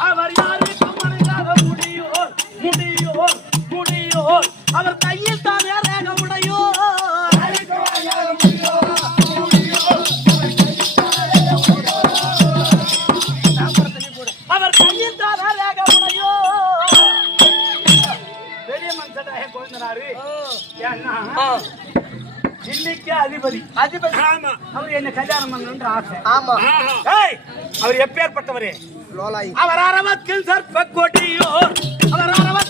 அவர் யாருக்கும் வணங்காத முடியோர் முடியோர் முடியோர் அவர் கையில் தானே ரேக உடையோர் அவர் கையில் தானே ரேக உடையோர் பெரிய மனுஷனாக கொண்டாரு ஏன்னா இன்னைக்கு அதிபதி ஆமா அவர் என்ன கல்யாணம் பண்ணணும்ன்ற ஆசை ஆமா அவர் எப்பேற்பட்டவரே லோலாய் அவர் அரவத்தில் சர்ப்ப கொடியோர் அவர் அரவத்தில்